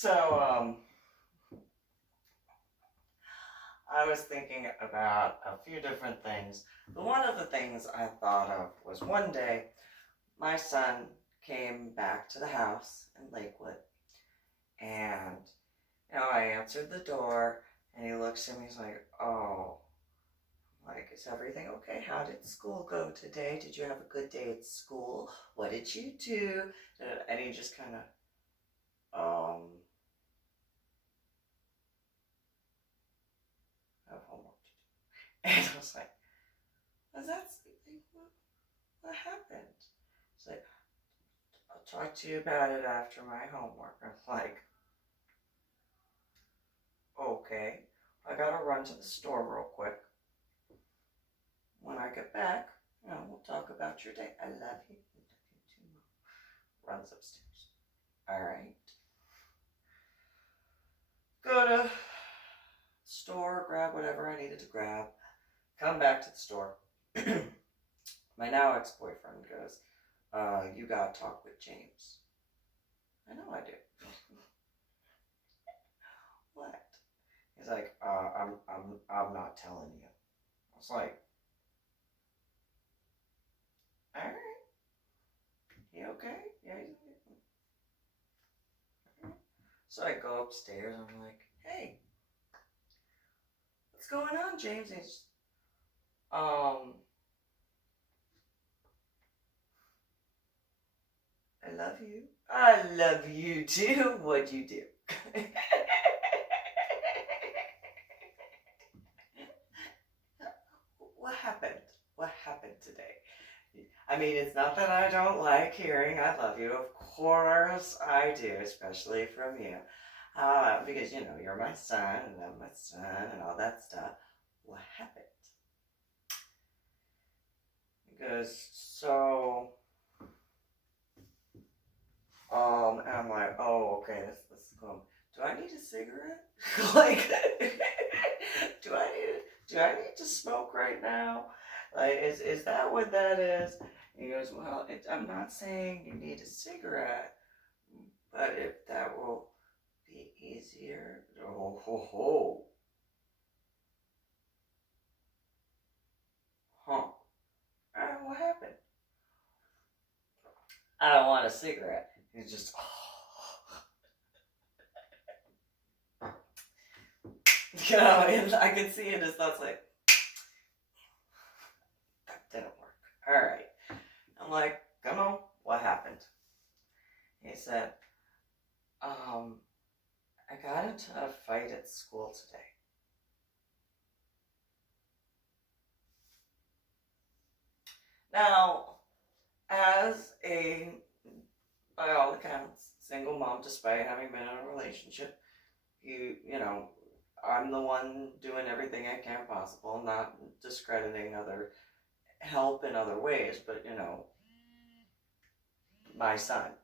So, I was thinking about a few different things. But one of the things I thought of was one day my son came back to the house in Lakewood, and I answered the door, and he looks at me. He's like, "Oh, like, is everything okay? How did school go today? Did you have a good day at school? What did you do?" And he just kind of, um, I have homework to do. And I was like, "Was that sleeping? What happened?" He's like, "I'll talk to you about it after my homework." I'm like, "Okay, I gotta run to the store real quick. When I get back, we'll talk about your day. I love you. I love you too." Runs upstairs. All right. Go to store, grab whatever I needed to grab. Come back to the store. My now ex-boyfriend goes, "You gotta talk with James." I know I do. What? He's like, I'm not telling you." I was like, "All right, you okay?" "Yeah, he's okay." So I go upstairs. I'm like, "Hey, what's going on, James?" And he's, "I love you." "I love you too." "What'd you do?" What happened? What happened today? I mean, it's not that I don't like hearing "I love you." Of course I do, especially from you. Because, you're my son, and I'm my son, and all that stuff. What happened? He goes, "So, and I'm like, "Oh, okay, let's go. Do I need a cigarette?" Like, do I need to smoke right now? Like, is that what that is? He goes, "Well, I'm not saying you need a cigarette, but if that will be easier." Oh, ho, ho. Huh. What happened? "I don't want a cigarette." He's just, and I could see in his thoughts like, that didn't work. All right. I'm like, "Come on, what happened?" He said, "I got into a fight at school today." Now, as a, by all accounts, single mom, despite having been in a relationship, I'm the one doing everything I can possible, not discrediting other help in other ways, but, my son.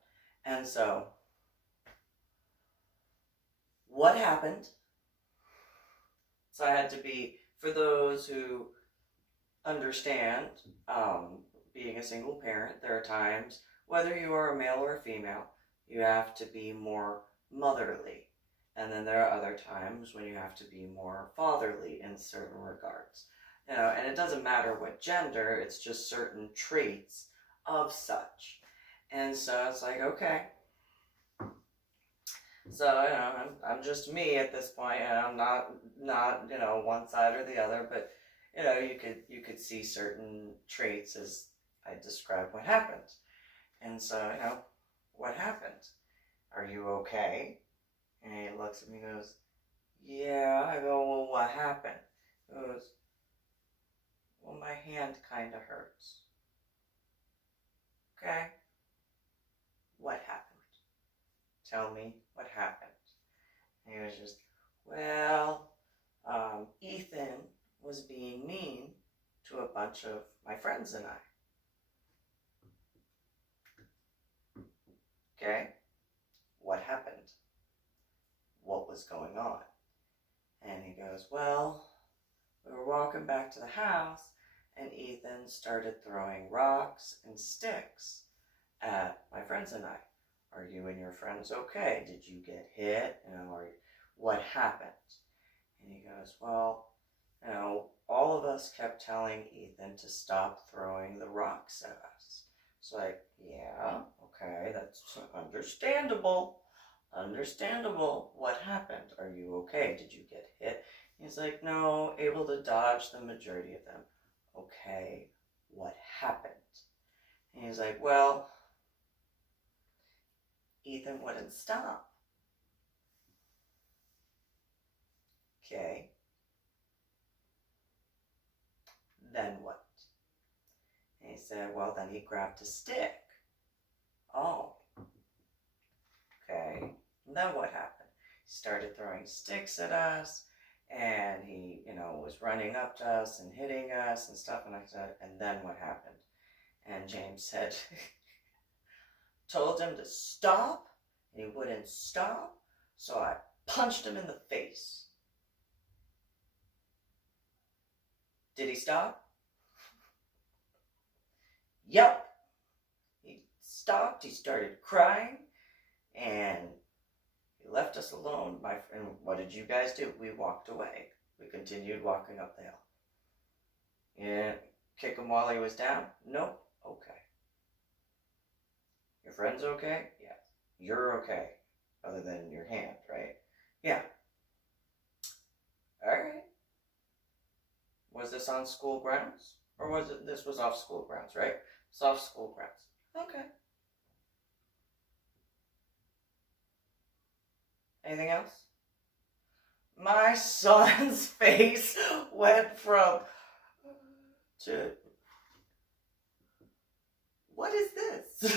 And so, what happened? So I had to be, for those who understand, being a single parent, there are times, whether you are a male or a female, you have to be more motherly. And then there are other times when you have to be more fatherly in certain regards. And it doesn't matter what gender, it's just certain traits of such. And so it's like, okay. So, I'm just me at this point, and I'm not one side or the other, but you could see certain traits as I describe what happened. And so, what happened? "Are you okay?" And he looks at me and goes, "Yeah." I go, "Well, what happened?" He goes, "Well, my hand kind of hurts." "Okay, what happened? Tell me what happened." And he was just, "Well, Ethan was being mean to a bunch of my friends and I." "Okay, what happened? What was going on?" And he goes, "Well, we were walking back to the house, and Ethan started throwing rocks and sticks at my friends and I, are you and your friends okay? Did you get hit? Or what happened? And he goes, well, all of us kept telling Ethan to stop throwing the rocks at us. It's like, yeah, okay, that's understandable. Understandable. What happened? Are you okay? Did you get hit? He's like, no, able to dodge the majority of them. Okay, what happened? And he's like, well, Ethan wouldn't stop. Okay. Then what? And he said, well, then he grabbed a stick. Oh. Okay. And then what happened? He started throwing sticks at us, and he, was running up to us and hitting us and stuff. And I said, and then what happened? And James said, told him to stop, and he wouldn't stop, so I punched him in the face. Did he stop? Yep. He stopped, he started crying, and he left us alone. My friend, what did you guys do? We walked away. We continued walking up the hill. You didn't kick him while he was down? Nope. Okay. Your friend's okay? Yeah. You're okay. Other than your hand, right? Yeah. Alright. Was this on school grounds? Or was it, this was off school grounds, right? It's off school grounds. Okay. Anything else? My son's face went from to, what is this?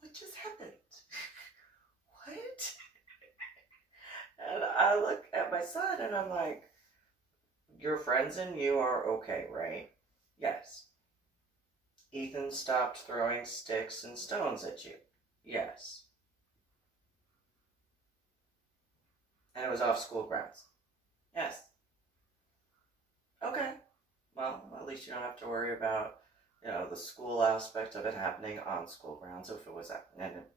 What just happened? What? And I look at my son and I'm like, your friends and you are okay, right? Yes. Ethan stopped throwing sticks and stones at you. Yes. And it was off school grounds. Yes. Okay. Well, at least you don't have to worry about, the school aspect of it happening on school grounds if it was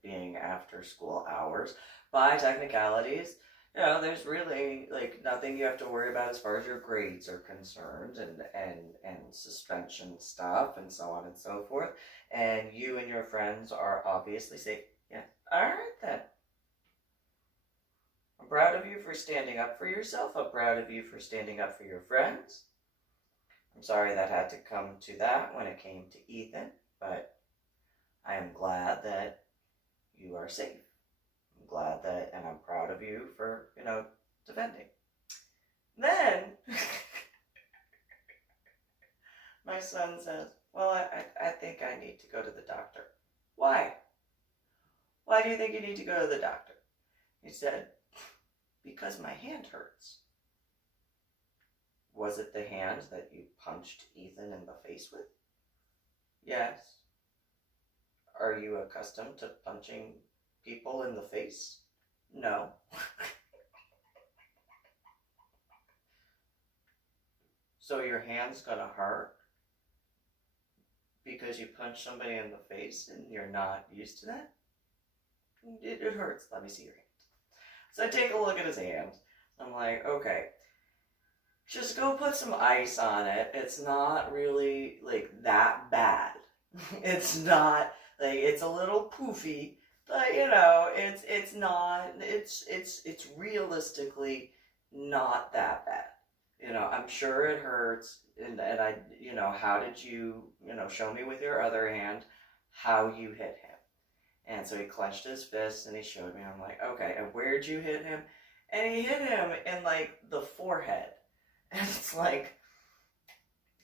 being after school hours. By technicalities, there's really nothing you have to worry about as far as your grades are concerned and suspension stuff and so on and so forth. And you and your friends are obviously safe. Yeah. All right then. I'm proud of you for standing up for yourself. I'm proud of you for standing up for your friends. I'm sorry that had to come to that when it came to Ethan, but I am glad that you are safe. I'm glad that, and I'm proud of you for, defending. Then, my son says, well, I think I need to go to the doctor. Why? Why do you think you need to go to the doctor? He said, because my hand hurts. Was it the hand that you punched Ethan in the face with? Yes. Are you accustomed to punching people in the face? No. So your hand's gonna hurt because you punched somebody in the face and you're not used to that? It hurts. Let me see your hand. So I take a look at his hand. I'm like, okay, just go put some ice on it. It's not really that bad. It's not it's a little poofy, but it's realistically not that bad. I'm sure it hurts, and I, how did you, show me with your other hand how you hit him. And so he clenched his fist and he showed me. I'm like, okay, and where'd you hit him? And he hit him in the forehead. And it's like,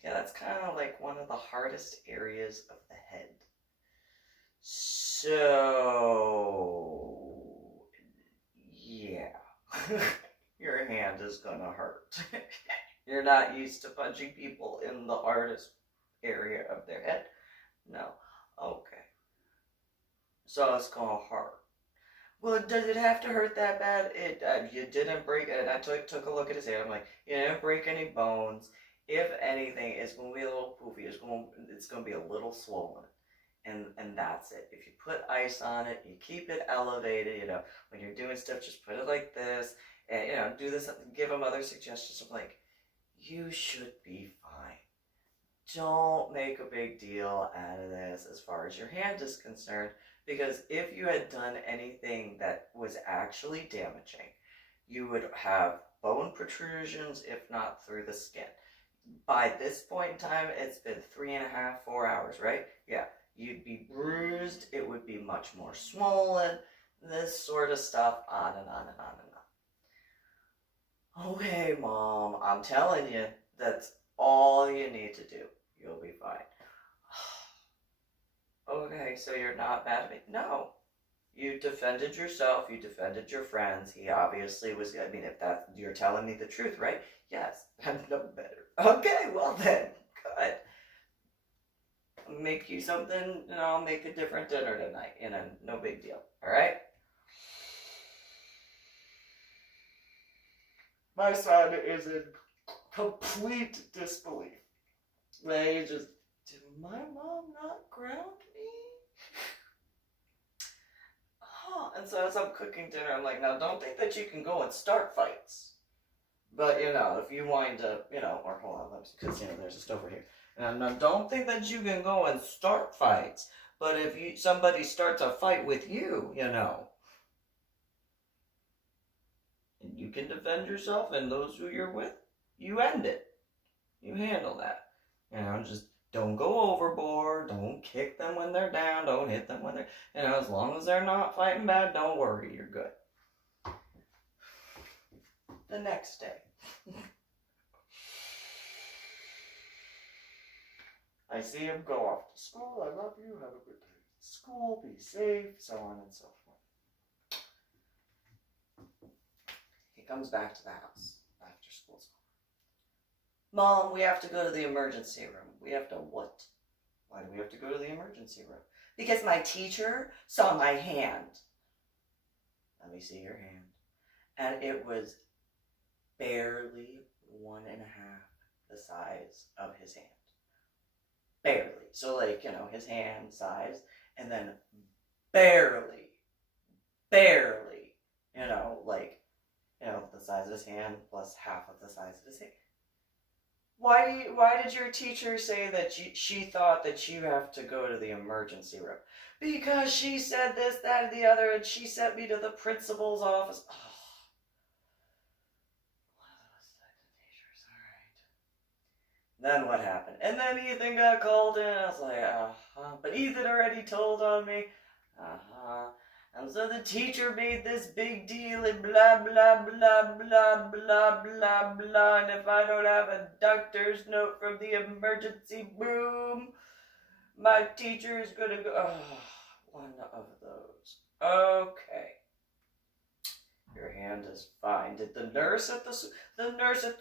yeah, that's kind of one of the hardest areas of the head. So, yeah, your hand is gonna hurt. You're not used to punching people in the hardest area of their head? No. Okay. So it's gonna hurt. Well, does it have to hurt that bad? You didn't break it. I took a look at his hand. I'm like, you didn't break any bones. If anything, it's gonna be a little poofy. It's gonna be a little swollen. And that's it. If you put ice on it, you keep it elevated, when you're doing stuff, just put it like this, and, do this, give them other suggestions of like, you should be fine. Don't make a big deal out of this as far as your hand is concerned, because if you had done anything that was actually damaging, you would have bone protrusions, if not through the skin. By this point in time, it's been 3.5, 4 hours, right? Yeah. You'd be bruised, it would be much more swollen, this sort of stuff, on and on and on and on. Okay, Mom, I'm telling you, that's all you need to do. You'll be fine. Okay, so you're not mad at me? No. You defended yourself, you defended your friends. He obviously was, if you're telling me the truth, right? Yes, I know better. Okay, well then, good. Make you something, and I'll make a different dinner tonight. No big deal. All right? My son is in complete disbelief. They just, did my mom not ground me? And so as I'm cooking dinner, I'm like, now don't think that you can go and start fights. But, if you wind up, or hold on, because, there's a stove right here. And don't think that you can go and start fights. But if somebody starts a fight with you, and you can defend yourself and those who you're with, you end it. You handle that. Just don't go overboard. Don't kick them when they're down. Don't hit them when they're, as long as they're not fighting bad, don't worry, you're good. The next day. I see him go off to school. I love you. Have a good day at school. Be safe. So on and so forth. He comes back to the house after school's over. Mom, we have to go to the emergency room. We have to what? Why do we have to go to the emergency room? Because my teacher saw my hand. Let me see your hand. And it was barely 1.5 the size of his hand. Barely. So his hand size, and then barely, the size of his hand plus half of the size of his hand. Why did your teacher say that she thought that you have to go to the emergency room? Because she said this, that, and the other, and she sent me to the principal's office. Oh. Then what happened? And then Ethan got called in. I was like, but Ethan already told on me. And so the teacher made this big deal and blah, blah, blah, blah, blah, blah, blah. And if I don't have a doctor's note from the emergency room, my teacher is going to go. One of those. Okay. Your hand is fine. Did the nurse at the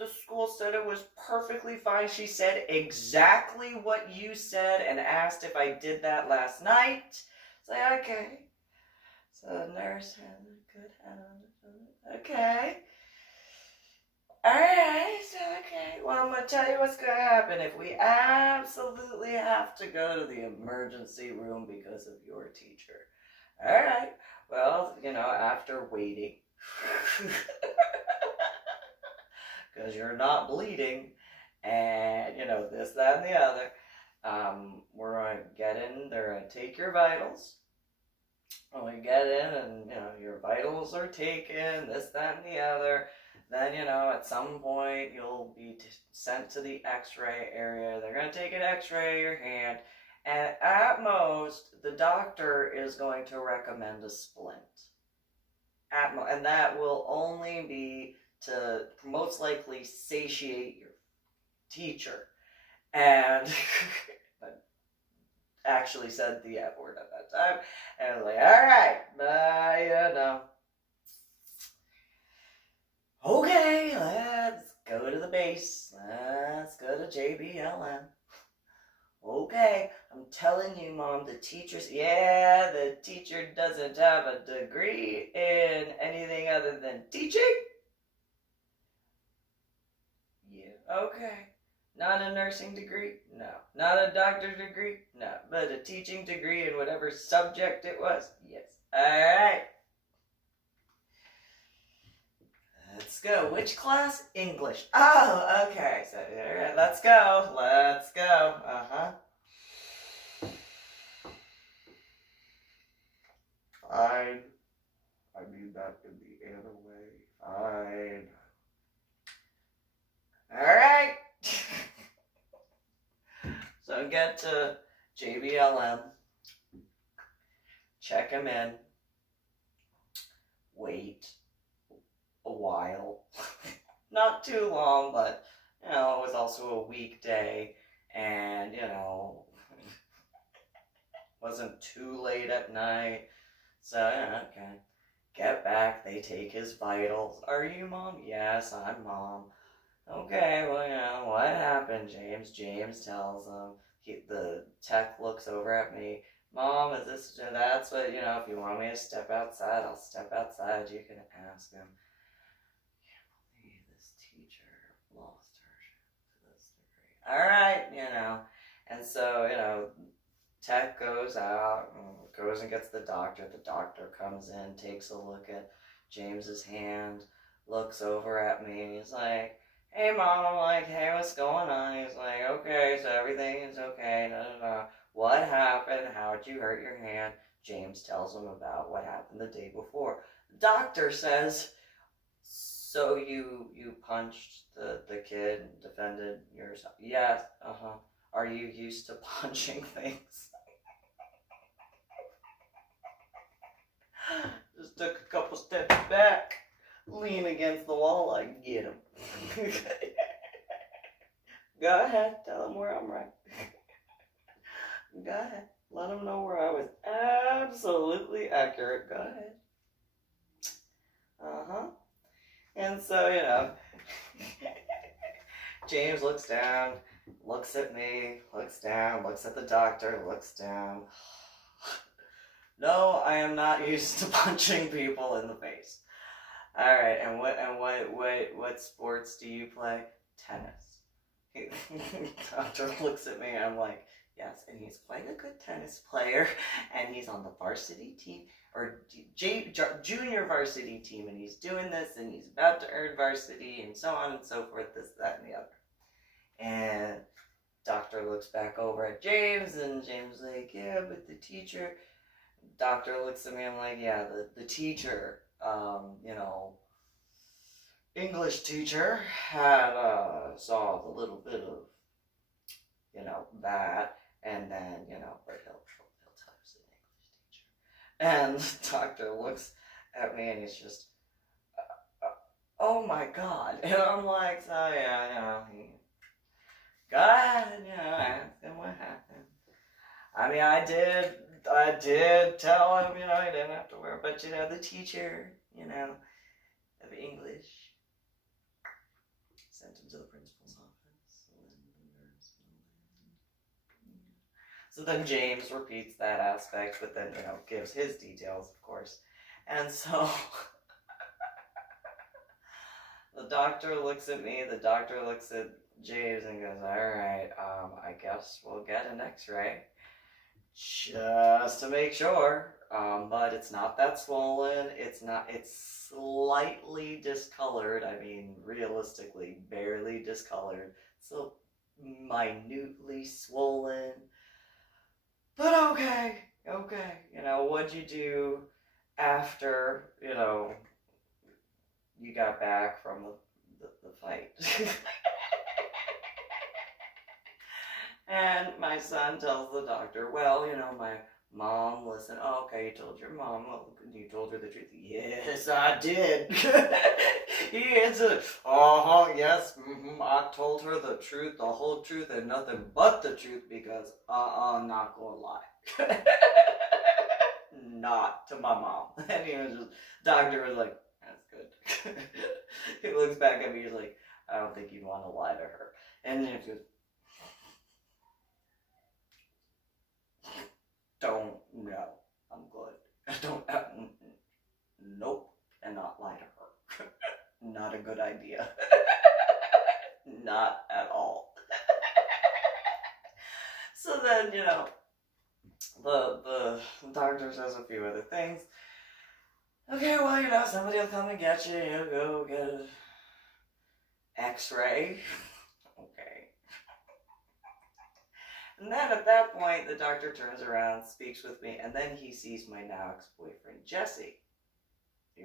school said it was perfectly fine? She said exactly what you said and asked if I did that last night. It's like, okay. So the nurse had a good hand on it. Okay. Alright, so okay. Well, I'm going to tell you what's going to happen if we absolutely have to go to the emergency room because of your teacher. Alright. Well, after waiting, because you're not bleeding, and this, that, and the other, we're going to get in, they're going to take your vitals. When we get in and your vitals are taken, this, that, and the other, then at some point you'll be sent to the x-ray area. They're going to take an x-ray of your hand, and at most the doctor is going to recommend a splint. And that will only be to most likely satiate your teacher. And I actually said the F word at that time. And I was like, alright, okay, let's go to the base. Let's go to JBLM. Okay, I'm telling you, Mom, the teacher doesn't have a degree in anything other than teaching. Yeah, okay. Not a nursing degree? No. Not a doctor's degree? No. But a teaching degree in whatever subject it was? Yes. Alright. Let's go. Which class? English. Oh, okay. So, alright, let's go. Let's go. Uh-huh. Fine. I mean that in the other way. Fine. Alright. So get to JBLM. Check him in. Wait a while. Not too long, but, you know, it was also a weekday, and, you know, wasn't too late at night. So, yeah, okay. Get back, they take his vitals. Are you Mom? Yes, I'm Mom. Okay, well, you know, what happened, James? James tells him. The tech looks over at me. Mom, is this, that's what, you know, if you want me to step outside, I'll step outside. You can ask him. Can't believe this teacher lost her to this degree. Alright, you know. And so, you know, tech goes out, goes and gets the doctor. The doctor comes in, takes a look at James's hand, looks over at me, and he's like, hey, Mom. I'm like, hey, what's going on? He's like, okay, so everything is okay. No, no, no. What happened? How'd you hurt your hand? James tells him about what happened the day before. The doctor says, so you punched the kid and defended yourself? Yes, uh-huh. Are you used to punching things? Just took a couple steps back. Lean against the wall like, get him. Go ahead, tell him where I'm right. Go ahead, let him know where I was absolutely accurate. Go ahead. Uh-huh. And so, you know, James looks down, looks at me, looks down, looks at the doctor, looks down. No, I am not used to punching people in the face. All right, and what sports do you play? Tennis. Doctor looks at me, and I'm like, yes, and he's quite a good tennis player, and he's on the varsity team, or junior varsity team, and he's doing this, and he's about to earn varsity, and so on and so forth, this, that, and the other. And doctor looks back over at James, and James is like, yeah, but the teacher. Doctor looks at me, I'm like, yeah, the teacher, you know, English teacher had, saw the little bit of, you know, that, and then, you know, but he'll tell us an English teacher. And the doctor looks at me, and he's just, oh my God. And I'm like, so yeah, you know, go ahead, you know, ask him what happened. I mean, I did tell him, you know, he didn't have to worry, but, you know, the teacher, you know, of English sent him to the principal's office. So then James repeats that aspect, but then, you know, gives his details, of course. And so the doctor looks at me, the doctor looks at James and goes, all right, I guess we'll get an x-ray. Just to make sure, but it's not that swollen, it's slightly discolored, I mean, realistically, barely discolored, so minutely swollen, but okay, you know, what'd you do after, you know, you got back from the fight? And my son tells the doctor, well, you know, my mom listened. Oh, okay, you told your mom. Well, you told her the truth. Yes, I did. Yes. Yes. I told her the truth, the whole truth, and nothing but the truth because, I'm not gonna lie. Not to my mom. And he was just, doctor was like, that's good. He looks back at me, he's like, I don't think you'd want to lie to her. And then he goes, don't know. I'm good. I don't. Nope. Cannot lie to her. Not a good idea. Not at all. So then, the doctor says a few other things. Okay, well, somebody will come and get you. You'll go get an X-ray. Okay. And then at that point, the doctor turns around, speaks with me, and then he sees my now ex-boyfriend, Jesse,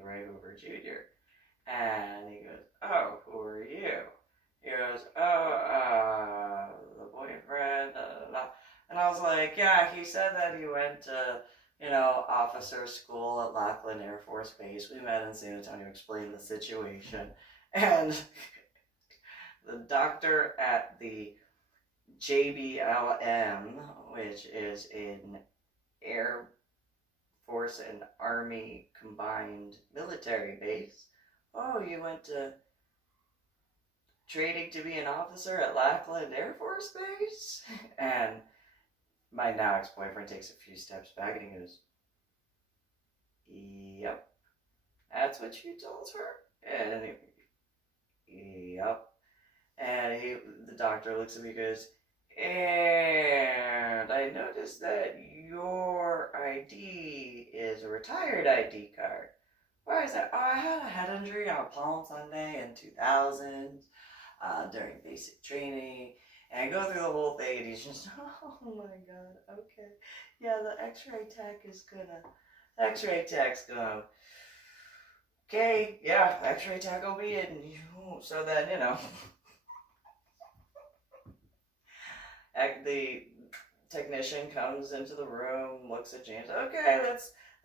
Ray Hoover Jr. And he goes, oh, who are you? He goes, oh, the boyfriend, And I was like, yeah, he said that he went to, officer school at Lackland Air Force Base. We met in San Antonio, explained the situation. And the doctor at the JBLM, which is in Air Force and Army combined military base. Oh, you went to training to be an officer at Lackland Air Force Base? And my now ex-boyfriend takes a few steps back and he goes, yep, that's what you told her? And yep. And the doctor looks at me and goes, and I noticed that your ID is a retired ID card. Why is that? Oh, I had a head injury on Palm Sunday in 2000 during basic training. And I go through the whole thing and he's just, oh my God, okay. Yeah, the x-ray tech's gonna, okay, yeah, x-ray tech will be in. So then, the technician comes into the room, looks at James. Okay,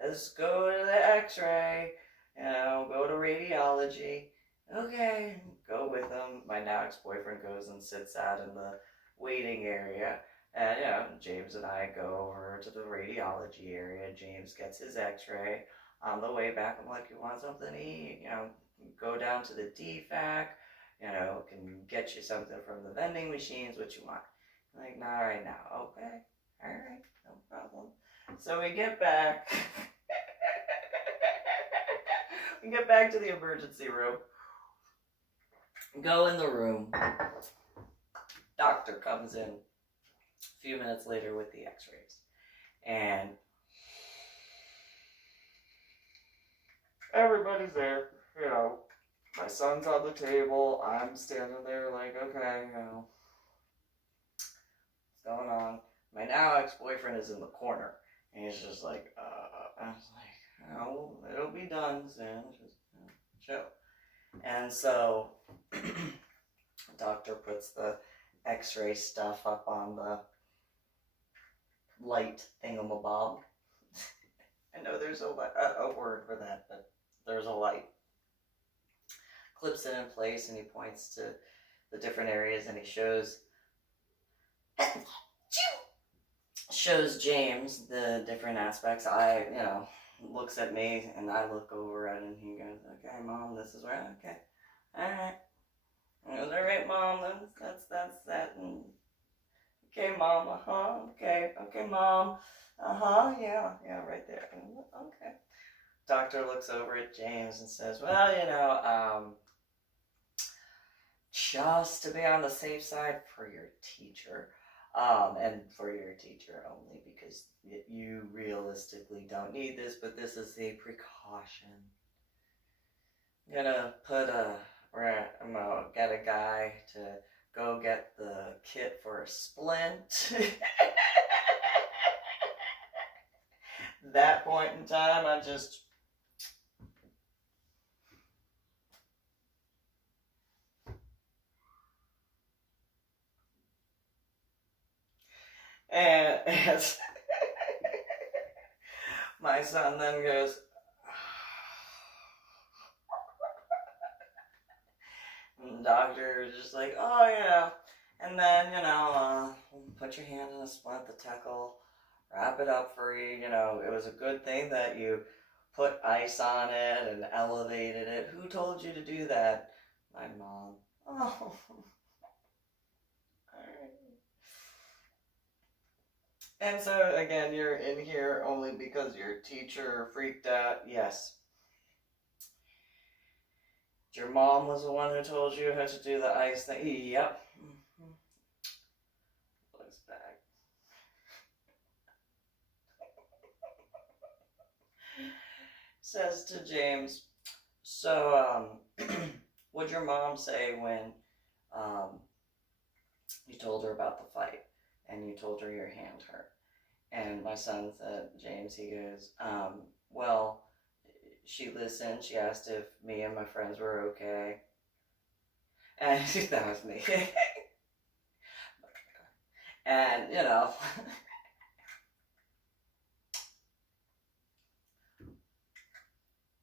let's go to the X-ray. Go to radiology. Okay, go with him. My now ex-boyfriend goes and sits out in the waiting area, and James and I go over to the radiology area. James gets his X-ray. On the way back, I'm like, you want something to eat? Go down to the DFAC. Can get you something from the vending machines. What you want? Like, not right now. Okay. All right. No problem. So we get back. We get back to the emergency room. Go in the room. Doctor comes in a few minutes later with the x-rays. And everybody's there. My son's on the table. I'm standing there like, okay, what's going on? My now ex-boyfriend is in the corner. And he's just like, I was like, oh, it'll be done soon. Just chill. And so, the doctor puts the x-ray stuff up on the light thingamabob. I know there's a word for that, but there's a light. Clips it in place and he points to the different areas and he shows James the different aspects. Looks at me and I look over at him and he goes, okay, Mom, this is where, okay, all right. He goes, all right, Mom, that's that. And, okay, Mom, okay, Mom, yeah, right there. Okay. Doctor looks over at James and says, well, just to be on the safe side for your teacher, and for your teacher only, because you realistically don't need this, but this is a precaution. I'm gonna get a guy to go get the kit for a splint. That point in time, I just... And my son then goes, and the doctor is just like, oh yeah. And then, put your hand in a splint, the tech will wrap it up for you. It was a good thing that you put ice on it and elevated it. Who told you to do that? My mom. Oh. And so, again, you're in here only because your teacher freaked out. Yes. Your mom was the one who told you how to do the ice thing. Yep. Looks back. says to James, so, what'd your mom say when you told her about the fight and you told her your hand hurt? And my son said, James, he goes, well, she listened. She asked if me and my friends were okay. And that was me. And, you know,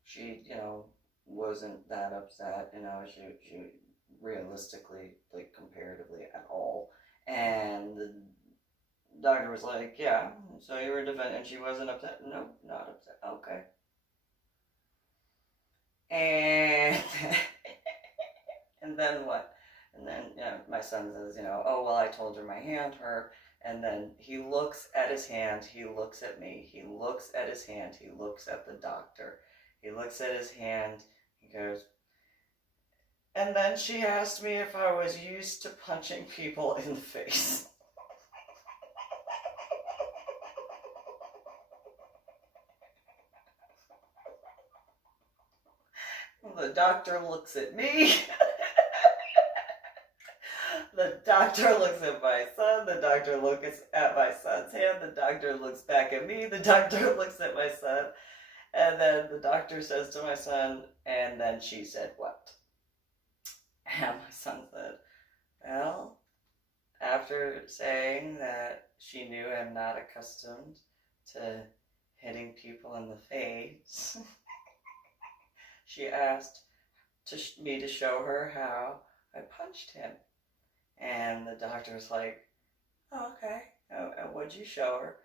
she, you know, wasn't that upset. You know, she realistically, like, comparatively at all. And the doctor was like, yeah, so you were defending, and she wasn't upset. No, not upset. Okay. And and then what? And then, you know, my son says, you know, oh, well, I told her my hand hurt. And then he looks at his hand, he looks at me, he looks at his hand, he looks at the doctor, he looks at his hand, he goes, and then she asked me if I was used to punching people in the face. The doctor looks at me. The doctor looks at my son. The doctor looks at my son's hand. The doctor looks back at me. The doctor looks at my son. And then the doctor says to my son, and then she said what? And my son said, well, after saying that she knew I'm not accustomed to hitting people in the face, she asked me to show her how I punched him. And the doctor was like, oh, okay, what'd you show her?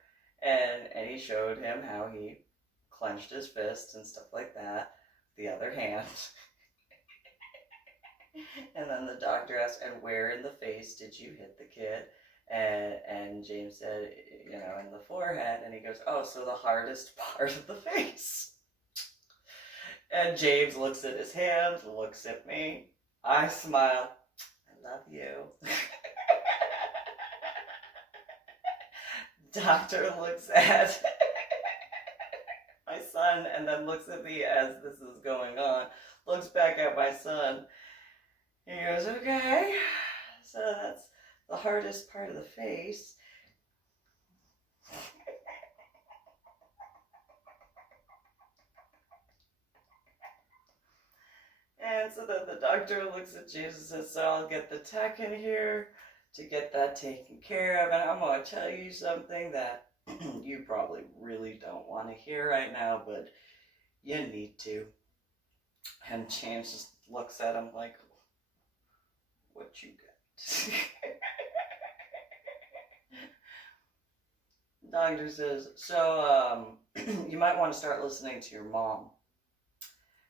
And he showed him how he clenched his fists and stuff like that, the other hand. And then the doctor asked, and where in the face did you hit the kid? And James said, you know, in the forehead. And he goes, oh, so the hardest part of the face. And James looks at his hand, looks at me. I smile. I love you. Doctor looks at my son and then looks at me as this is going on. Looks back at my son. He goes, okay, so that's the hardest part of the face. And so then the doctor looks at James and says, so I'll get the tech in here to get that taken care of. And I'm going to tell you something that you probably really don't want to hear right now, but you need to. And James just looks at him like, what you got? Doctor says, so you might want to start listening to your mom.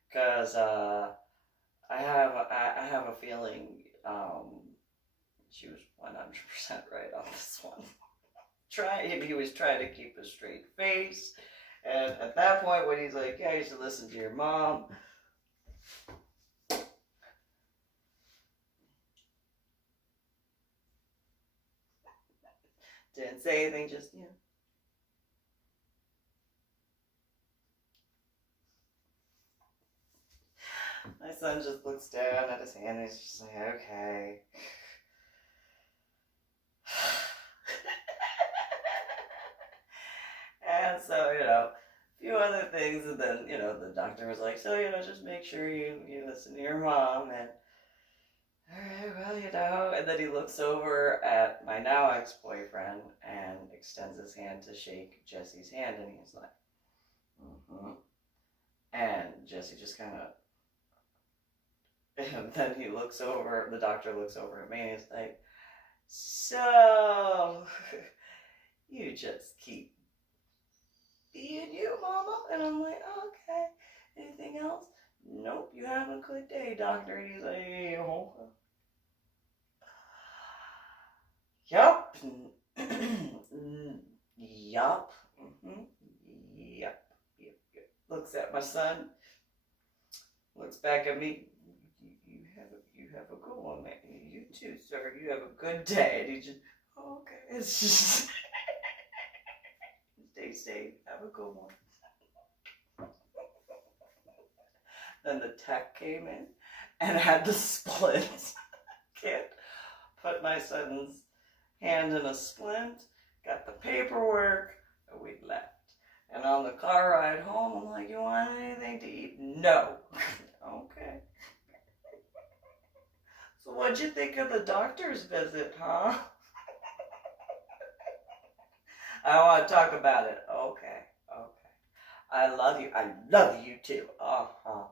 Because I have a feeling she was 100% right on this one. He was trying to keep a straight face, and at that point when he's like, yeah, you should listen to your mom. Didn't say anything, just, you know. My son just looks down at his hand and he's just like, okay. And so, you know, a few other things, and then, you know, the doctor was like, so, you know, just make sure you listen to your mom, and, alright, well, you know, and then he looks over at my now ex-boyfriend and extends his hand to shake Jesse's hand, and he's like, and Jesse just kind of, and then he looks over, the doctor looks over at me, and he's like, so, you just keep being you, mama? And I'm like, oh, okay, anything else? Nope, you have a good day, doctor. And he's like, oh. Yup. Yup. Yup. Looks at my son, looks back at me. You have a good one, man. You too, sir. You have a good day. And he just, oh, okay. It's just, stay safe. Have a good one. Then the tech came in and had to split. Can't put my son's hand in a splint, got the paperwork, and we left. And on the car ride home, I'm like, you want anything to eat? No. Okay. So what'd you think of the doctor's visit, huh? I don't want to talk about it. Okay. I love you. I love you too. Uh-huh.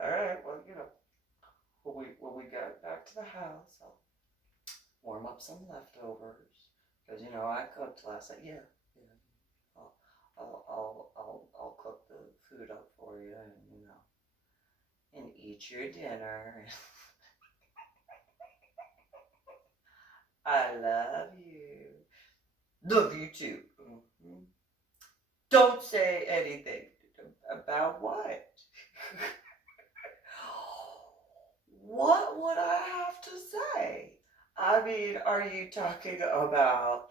Alright, well, when we got back to the house, I'll warm up some leftovers. Because, I cooked last night. Yeah. I'll cook the food up for you and eat your dinner. I love you. Love you too. Mm-hmm. Don't say anything. About what? What would I have to say? I mean, are you talking about,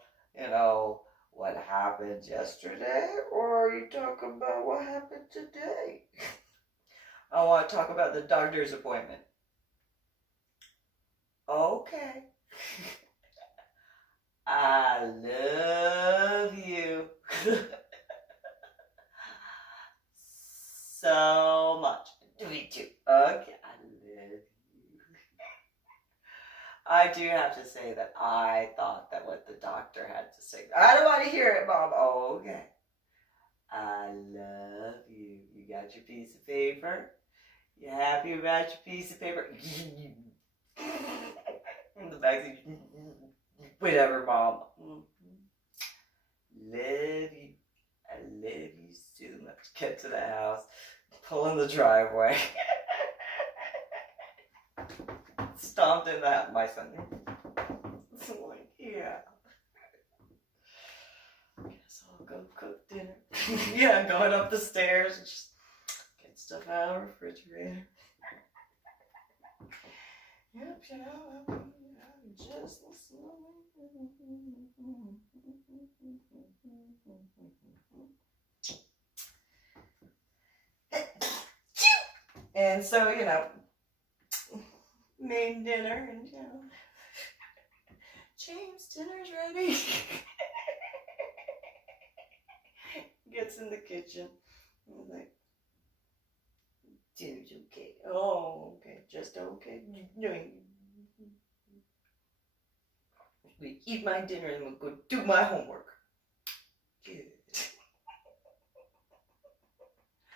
what happened yesterday? Or are you talking about what happened today? I want to talk about the doctor's appointment. Okay. I love you. So much. Me too. Okay. I love you. I do have to say that I thought that what the doctor had to say. I don't want to hear it, Mom. Oh, okay. I love you. You got your piece of paper? You happy about your piece of paper? In the backseat. Whatever, Mom. Love you. I love you so much. Get to the house. Pull in the driveway. Stomped in that, my son. So like, yeah. Guess I'll go cook dinner. Yeah, going up the stairs and just get stuff out of the refrigerator. Yep, I'm just listening. And so, made dinner and, James, dinner's ready. Gets in the kitchen. I'm like, dinner's okay. Oh, okay, just okay. We eat my dinner and we'll go do my homework. Good.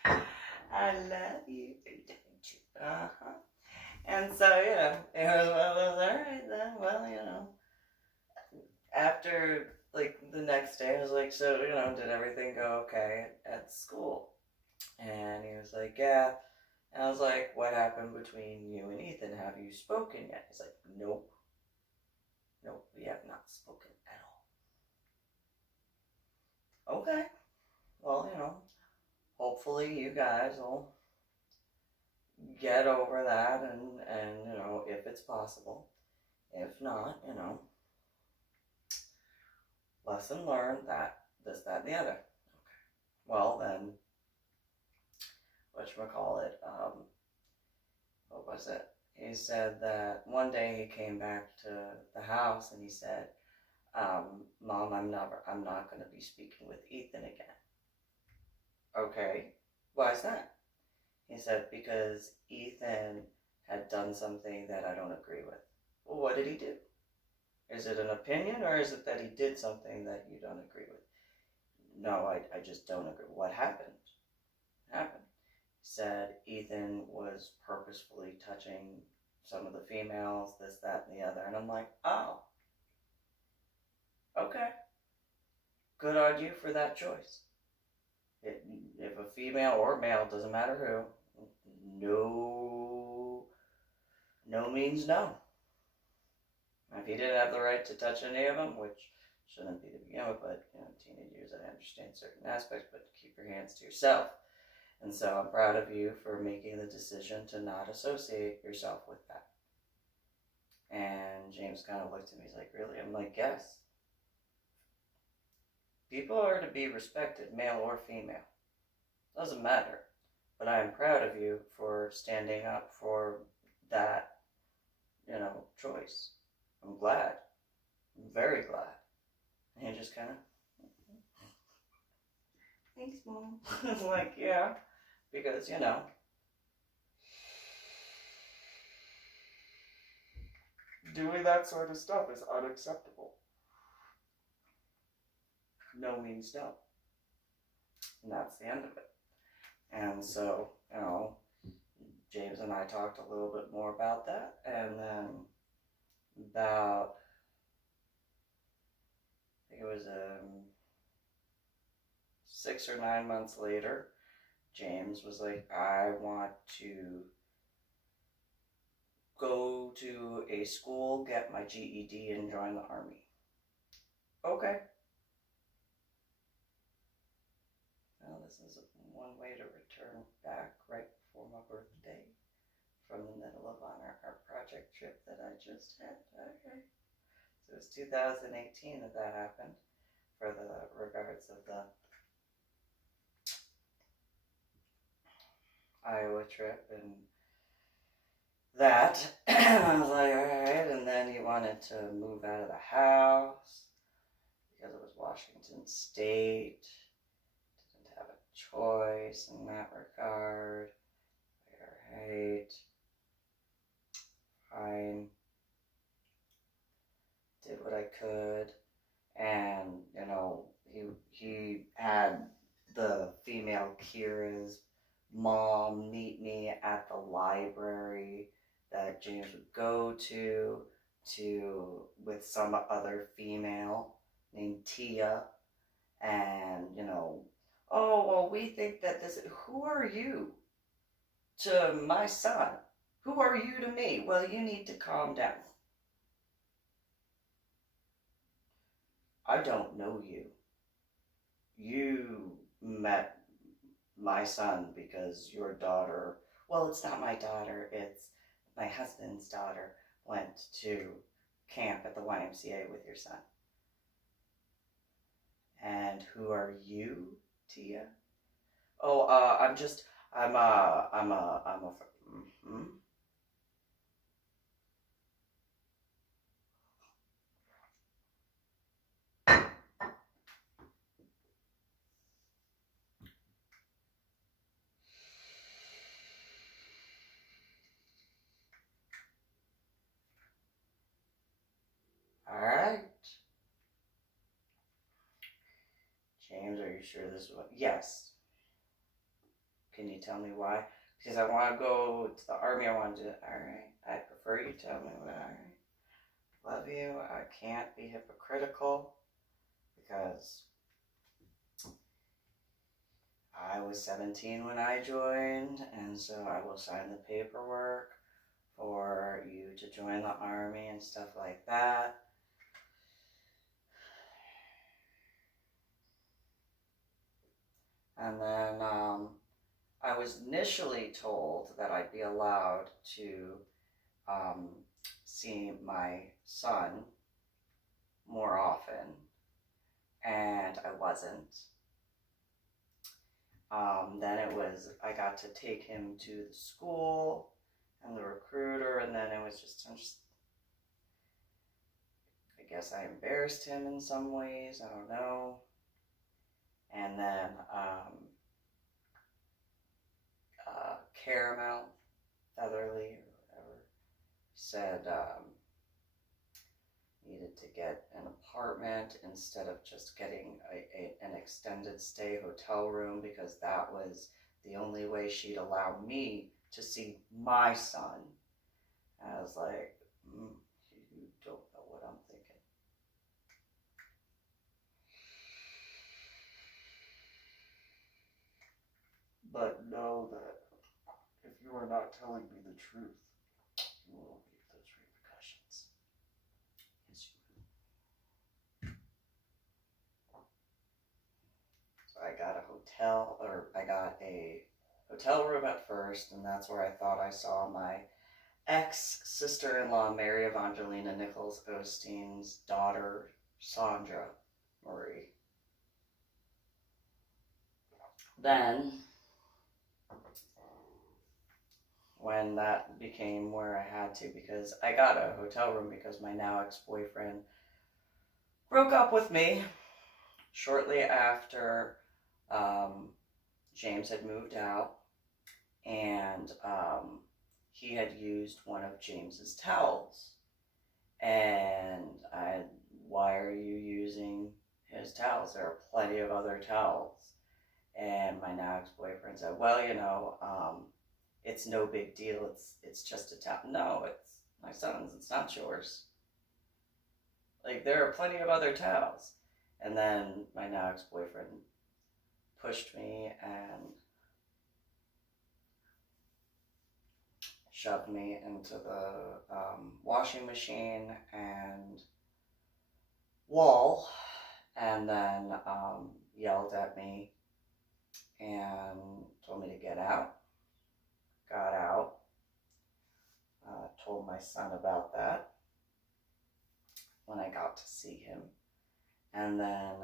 I love you. Uh-huh. And so, it was all right then. Well, after, the next day, I was like, so, did everything go okay at school? And he was like, yeah. And I was like, what happened between you and Ethan? Have you spoken yet? He's like, nope. Nope, we have not spoken at all. Okay. Well, hopefully you guys will get over that and if it's possible. If not, lesson learned, that, this, that, and the other. Okay. Well, then, whatchamacallit, what was it? He said that one day he came back to the house and he said, Mom, I'm not going to be speaking with Ethan again. Okay, why is that? He said, because Ethan had done something that I don't agree with. Well, what did he do? Is it an opinion or is it that he did something that you don't agree with? No, I just don't agree. What happened? He said Ethan was purposefully touching some of the females, this, that, and the other. And I'm like, oh, okay. Good on you for that choice. If a female or male, doesn't matter who, no means no. If he didn't have the right to touch any of them, which shouldn't be to begin with, but teenage years, I understand certain aspects, but keep your hands to yourself. And so I'm proud of you for making the decision to not associate yourself with that. And James kind of looked at me, he's like, really? I'm like, yes. People are to be respected, male or female. Doesn't matter. But I am proud of you for standing up for that, choice. I'm glad. I'm very glad. And he just kind of, thanks, Mom. Like, yeah. Because, doing that sort of stuff is unacceptable. No means no. And that's the end of it. And so, James and I talked a little bit more about that. And then about, I think it was 6 or 9 months later, James was like, I want to go to a school, get my GED, and join the Army. Okay. Well, this is one way to return back right before my birthday from the middle of our project trip that I just had. Okay. So it was 2018 that happened for the regards of the Iowa trip and that. I was like, all right. And then he wanted to move out of the house because it was Washington State. Didn't have a choice in that regard. All right. Fine. Did what I could. And, he had the female Kira's mom meet me at the library that James would go to with some other female named Tia. And, oh, well, we think that who are you to my son? Who are you to me? Well, you need to calm down. I don't know you. You met my son because your daughter, well, it's not my daughter, it's my husband's daughter, went to camp at the YMCA with your son. And who are you, Tia? Oh, I'm a, all right. James, are you sure this is what? Yes. Can you tell me why? Because I want to go to the Army. I want to do it. All right. I prefer you tell me what. All right. Love you. I can't be hypocritical because I was 17 when I joined, and so I will sign the paperwork for you to join the Army and stuff like that. And then I was initially told that I'd be allowed to see my son more often, and I wasn't. Then I got to take him to the school and the recruiter, and then it was just I guess I embarrassed him in some ways, I don't know. And then Caramel Featherly or whatever said needed to get an apartment instead of just getting an extended stay hotel room because that was the only way she'd allow me to see my son. And I was like, you don't know what I'm thinking. But know that if you are not telling me the truth, you will reap those repercussions. Yes, you will. So I got a hotel room at first, and that's where I thought I saw my ex-sister-in-law, Mary Evangelina Nichols Osteen's daughter, Sandra Marie. then, when that became where I had to, because I got a hotel room because my now ex-boyfriend broke up with me shortly after James had moved out, and he had used one of James's towels. And why are you using his towels? There are plenty of other towels. And my now ex-boyfriend said, well, it's no big deal. It's just a towel. No, it's my son's. It's not yours. Like, there are plenty of other towels. And then my now ex-boyfriend pushed me and shoved me into the washing machine and wall, and then yelled at me and told me to get out. Got out. Told my son about that when I got to see him. And then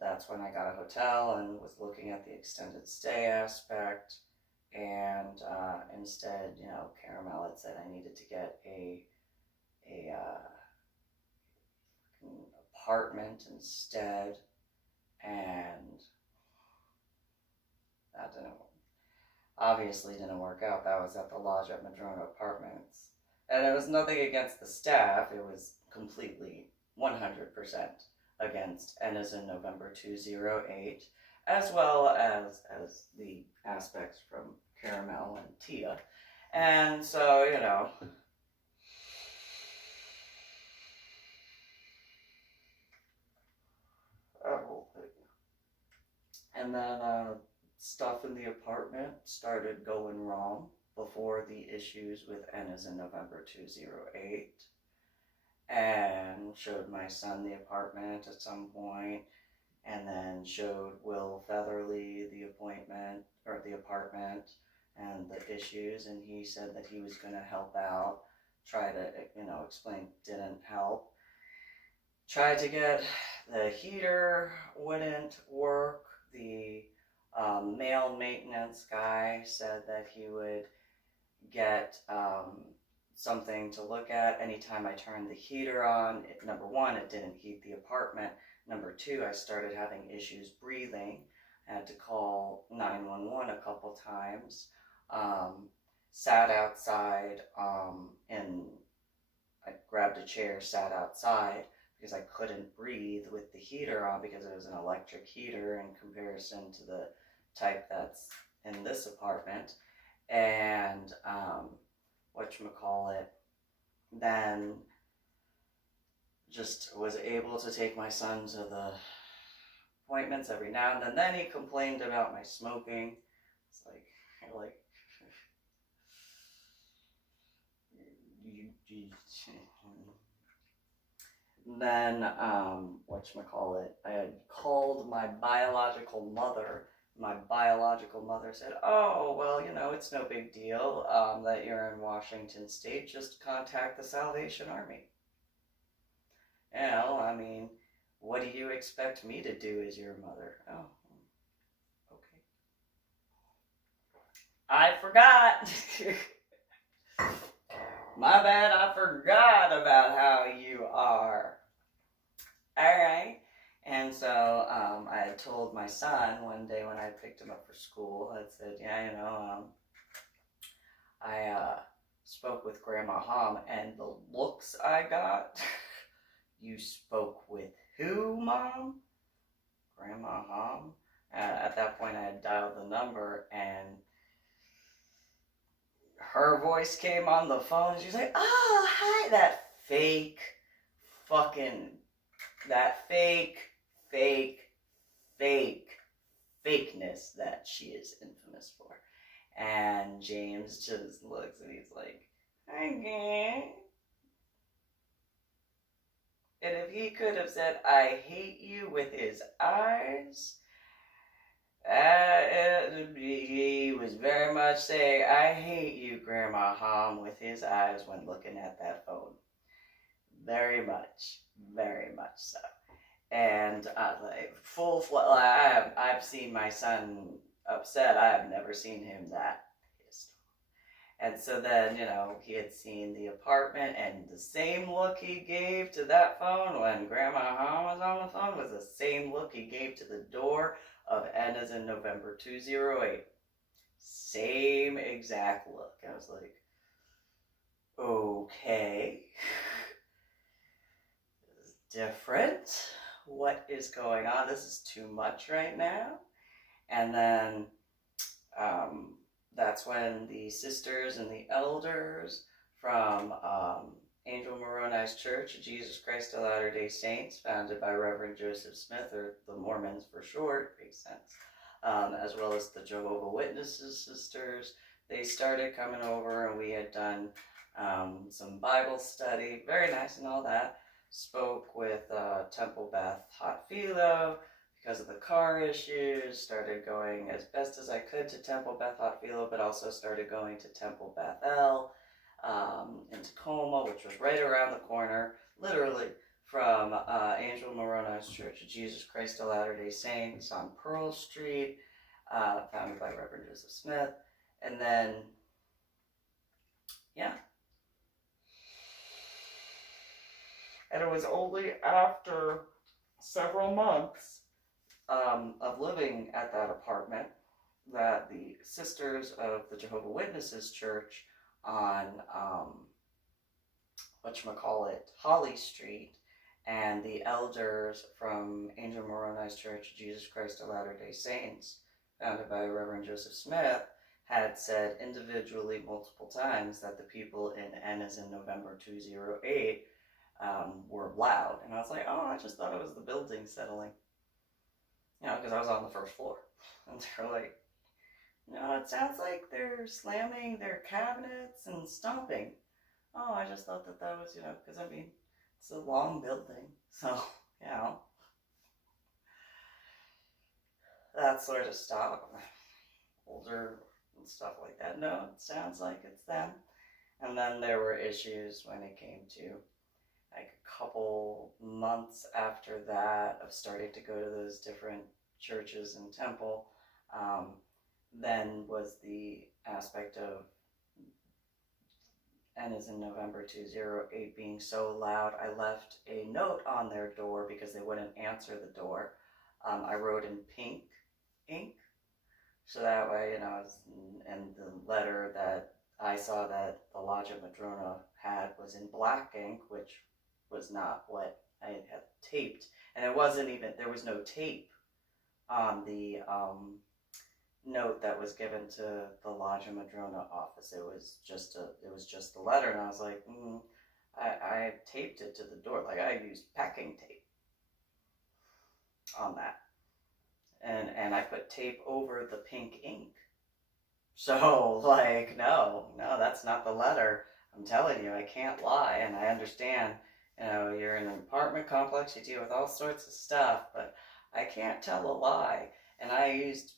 that's when I got a hotel and was looking at the extended stay aspect. And instead, Caramel had said I needed to get a apartment instead. And that obviously didn't work out. That was at the Lodge at Madrona Apartments. And it was nothing against the staff. It was completely 100% against N as in November 208, as well as the aspects from Caramel and Tia. And so, That whole thing. And then stuff in the apartment started going wrong before the issues with N as in November 208. And showed my son the apartment at some point, and then showed Will Featherly the apartment and the issues, and he said that he was going to help out, try to, explain, didn't help. Tried to get the heater, wouldn't work. The male maintenance guy said that he would get something to look at anytime I turned the heater on. Number one, it didn't heat the apartment. Number two, I started having issues breathing. I had to call 911 a couple times. Sat outside and I grabbed a chair, sat outside because I couldn't breathe with the heater on because it was an electric heater in comparison to the type that's in this apartment. And then just was able to take my son to the appointments every now and then. Then he complained about my smoking. It's like then I had called my biological mother. My biological mother said, oh, well, it's no big deal that you're in Washington State. Just contact the Salvation Army. What do you expect me to do as your mother? Oh, okay. I forgot. My bad, I forgot about how you are. All right. And so I had told my son one day when I picked him up for school, I said, I spoke with Grandma Hom, and the looks I got, you spoke with who, Mom? Grandma Hom? At that point, I had dialed the number, and her voice came on the phone. She was like, oh, hi, that fakeness that she is infamous for. And James just looks and he's like, okay. And if he could have said, I hate you with his eyes, he was very much saying, I hate you, Grandma Hom, with his eyes when looking at that phone. Very much so. And like I've seen my son upset. I have never seen him that pissed. And so then, he had seen the apartment, and the same look he gave to that phone when Grandma Han was on the phone was the same look he gave to the door of N as in November 208. Same exact look. I was like, okay. This is different. What is going on? This is too much right now. And then that's when the sisters and the elders from Angel Moroni's Church, Jesus Christ of Latter-day Saints, founded by Reverend Joseph Smith, or the Mormons for short, makes sense, as well as the Jehovah Witnesses sisters, they started coming over, and we had done some Bible study, very nice and all that. Spoke with Temple Beth Hot Philo because of the car issues, started going as best as I could to Temple Beth Hot Philo, but also started going to Temple Bethel in Tacoma, which was right around the corner, literally, from Angel Moroni's Church of Jesus Christ of Latter-day Saints on Pearl Street, founded by Reverend Joseph Smith. And then, yeah. And it was only after several months of living at that apartment that the sisters of the Jehovah Witnesses Church on Holly Street, and the elders from Angel Moroni's Church, Jesus Christ of Latter-day Saints, founded by Reverend Joseph Smith, had said individually multiple times that the people in N as in November 208 were loud. And I was like, oh, I just thought it was the building settling. Because I was on the first floor. And they're like, no, it sounds like they're slamming their cabinets and stomping. Oh, I just thought that was, because I mean, it's a long building. So, that sort of stuff. Older and stuff like that. No, it sounds like it's them. And then there were issues when it came to, like, a couple months after that of starting to go to those different churches and temple. Then was the aspect of N as in November 208 being so loud, I left a note on their door because they wouldn't answer the door. I wrote in pink ink, so that way, and the letter that I saw that the Lodge of Madrona had was in black ink, which was not what I had taped. And it wasn't even, there was no tape on the note that was given to the Lodge of Madrona office. It was just the letter, and I was like, I taped it to the door. Like, I used packing tape on that. And I put tape over the pink ink. So, like, no, that's not the letter. I'm telling you, I can't lie, and I understand, you're in an apartment complex, you deal with all sorts of stuff, but I can't tell a lie. And I used,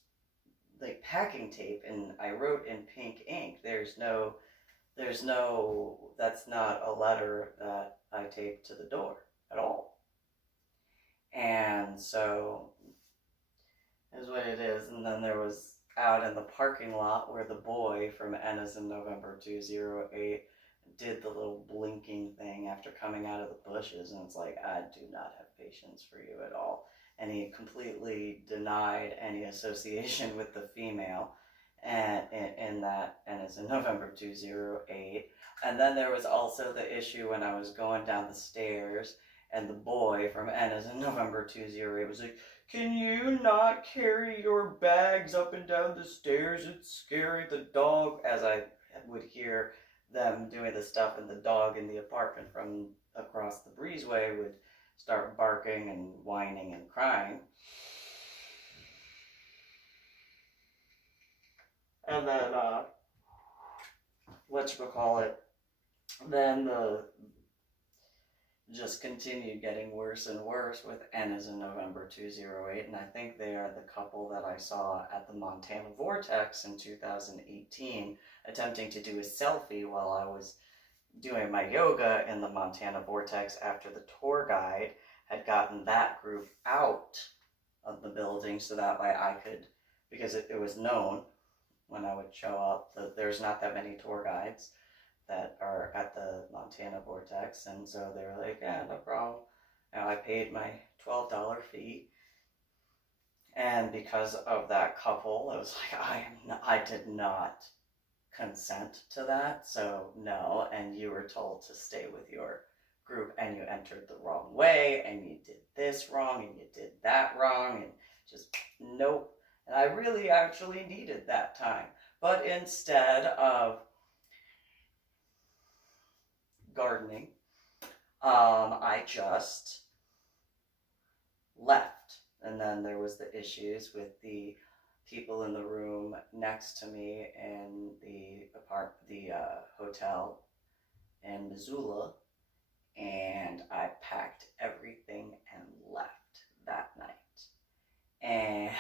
like, packing tape, and I wrote in pink ink. That's not a letter that I taped to the door at all. And so, is what it is. And then there was out in the parking lot where the boy from N as in November 208 did the little blinking thing after coming out of the bushes, and it's like, I do not have patience for you at all. And he completely denied any association with the female in that N as in November 208. And then there was also the issue when I was going down the stairs, and the boy from N as in November 208 was like, can you not carry your bags up and down the stairs? It's scary. The dog, as I would hear them doing the stuff, and the dog in the apartment from across the breezeway would start barking and whining and crying. And then, then just continued getting worse and worse with N as in November 208, and I think they are the couple that I saw at the Montana Vortex in 2018, attempting to do a selfie while I was doing my yoga in the Montana Vortex after the tour guide had gotten that group out of the building so that way I could, because it was known when I would show up that there's not that many tour guides that are at the Montana Vortex, and so they were like, yeah, no problem. And I paid my $12 fee, and because of that couple, it was like, I did not consent to that, so no, and you were told to stay with your group, and you entered the wrong way, and you did this wrong, and you did that wrong, and just nope. And I really actually needed that time, but instead of gardening, I just left. And then there was the issues with the people in the room next to me in the hotel in Missoula, and I packed everything and left that night. And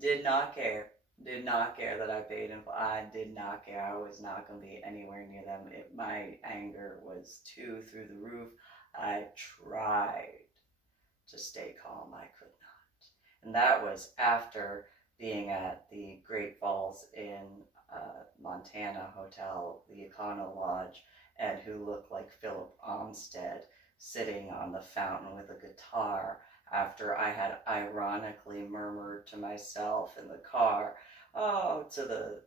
did not care that I paid him. I did not care. I was not going to be anywhere near them. My anger was through the roof. I tried to stay calm. I could not. And that was after being at the Great Falls in Montana hotel, the Econo Lodge, and who looked like Philip Armstead sitting on the fountain with a guitar after I had ironically murmured to myself in the car, to the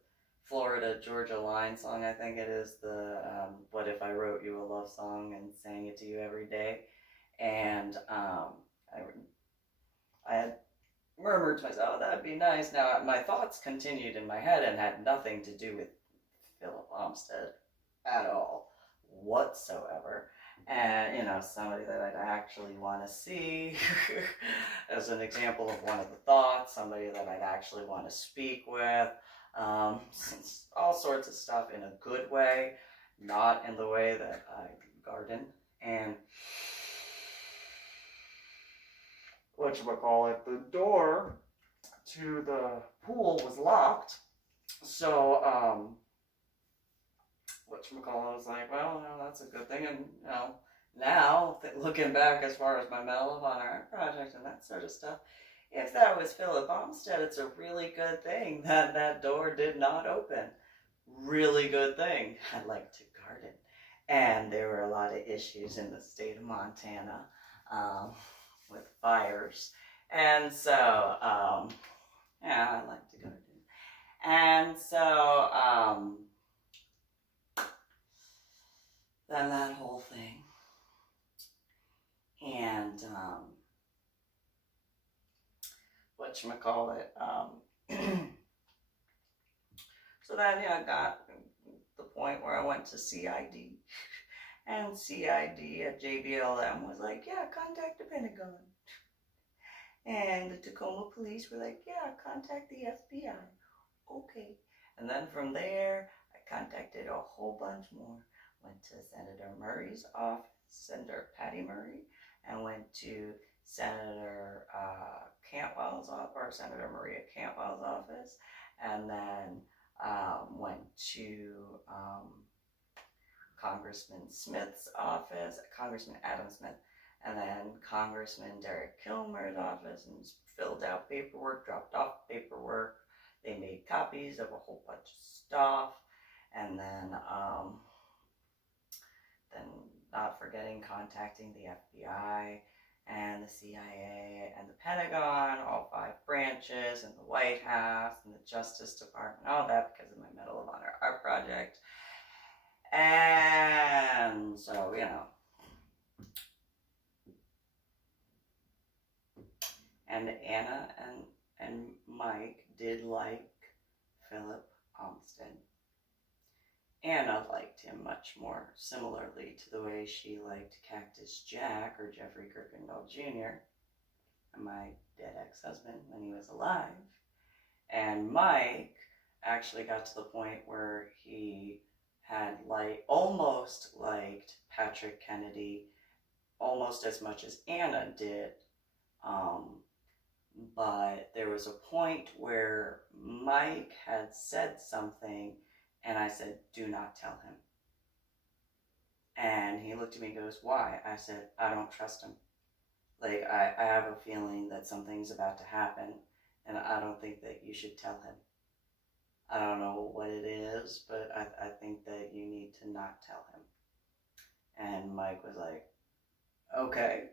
Florida Georgia Line song, I think it is, the What If I Wrote You a Love Song and sang it to you every day. And I had murmured to myself, oh, that'd be nice. Now, my thoughts continued in my head and had nothing to do with Philip Armstead at all, whatsoever. And, somebody that I'd actually want to see as an example of one of the thoughts, somebody that I'd actually want to speak with, all sorts of stuff in a good way, not in the way that I garden. And whatchamacallit, the door to the pool was locked. So, whatchamacallit was like, well, that's a good thing. And, now, looking back as far as my Medal of Honor art project and that sort of stuff, if that was Philip Armstead, it's a really good thing that that door did not open. Really good thing. I like to garden. And there were a lot of issues in the state of Montana with fires. And so, yeah, I like to garden. And so, then that whole thing. And, whatchamacallit, so then, I got the point where I went to CID, and CID at JBLM was like, yeah, contact the Pentagon. And the Tacoma police were like, yeah, contact the FBI. Okay. And then from there, I contacted a whole bunch more. Went to Senator Murray's office, Senator Patty Murray, and went to Senator Cantwell's office, or Senator Maria Cantwell's office, and then went to Congressman Smith's office, Congressman Adam Smith, and then Congressman Derek Kilmer's office, and filled out paperwork, dropped off paperwork. They made copies of a whole bunch of stuff, and then not forgetting contacting the FBI and the CIA and the Pentagon, all 5 branches, and the White House and the Justice Department, all that because of my Medal of Honor art project. And so, and Anna and Mike did like Philip Armstead. Anna liked him much more similarly to the way she liked Cactus Jack or Jeffrey Kirkendall Jr., my dead ex-husband when he was alive. And Mike actually got to the point where he had almost liked Patrick Kennedy almost as much as Anna did. But there was a point where Mike had said something, and I said, do not tell him. And he looked at me and goes, "Why?" I said, "I don't trust him. Like, I have a feeling that something's about to happen, and I don't think that you should tell him. I don't know what it is, but I think that you need to not tell him." And Mike was like, "Okay.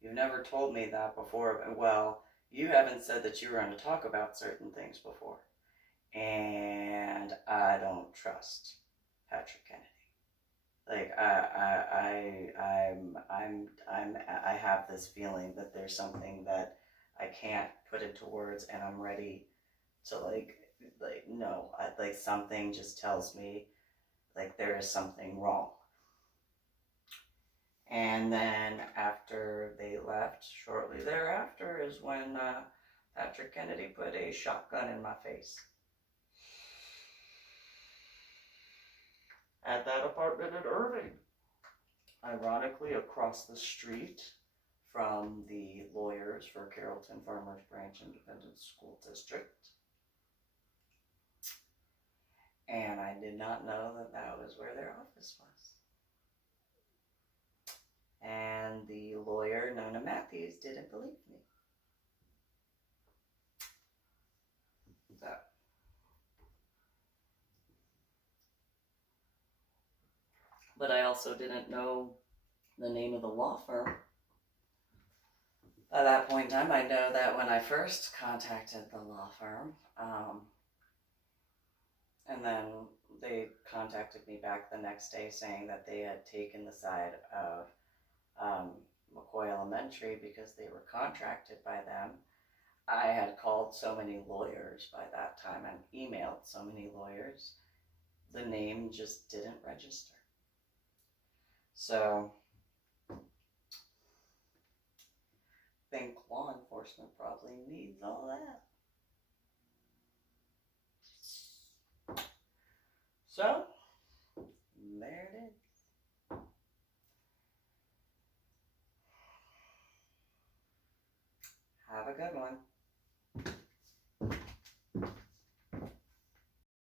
You've never told me that before. Well, you haven't said that you were going to talk about certain things before. And I don't trust Patrick Kennedy. Like, I have this feeling that there's something that I can't put into words, and I'm ready to no, like something just tells me like there is something wrong." And then after they left, shortly thereafter is when Patrick Kennedy put a shotgun in my face. At that apartment in Irving. Ironically, across the street from the lawyers for Carrollton Farmers Branch Independent School District. And I did not know that that was where their office was. And the lawyer, Nona Matthews, didn't believe me. So. But I also didn't know the name of the law firm. By that point in time, I know that when I first contacted the law firm, and then they contacted me back the next day saying that they had taken the side of McCoy Elementary because they were contracted by them. I had called so many lawyers by that time and emailed so many lawyers. The name just didn't register. So, I think law enforcement probably needs all that. So, there it is. Have a good one.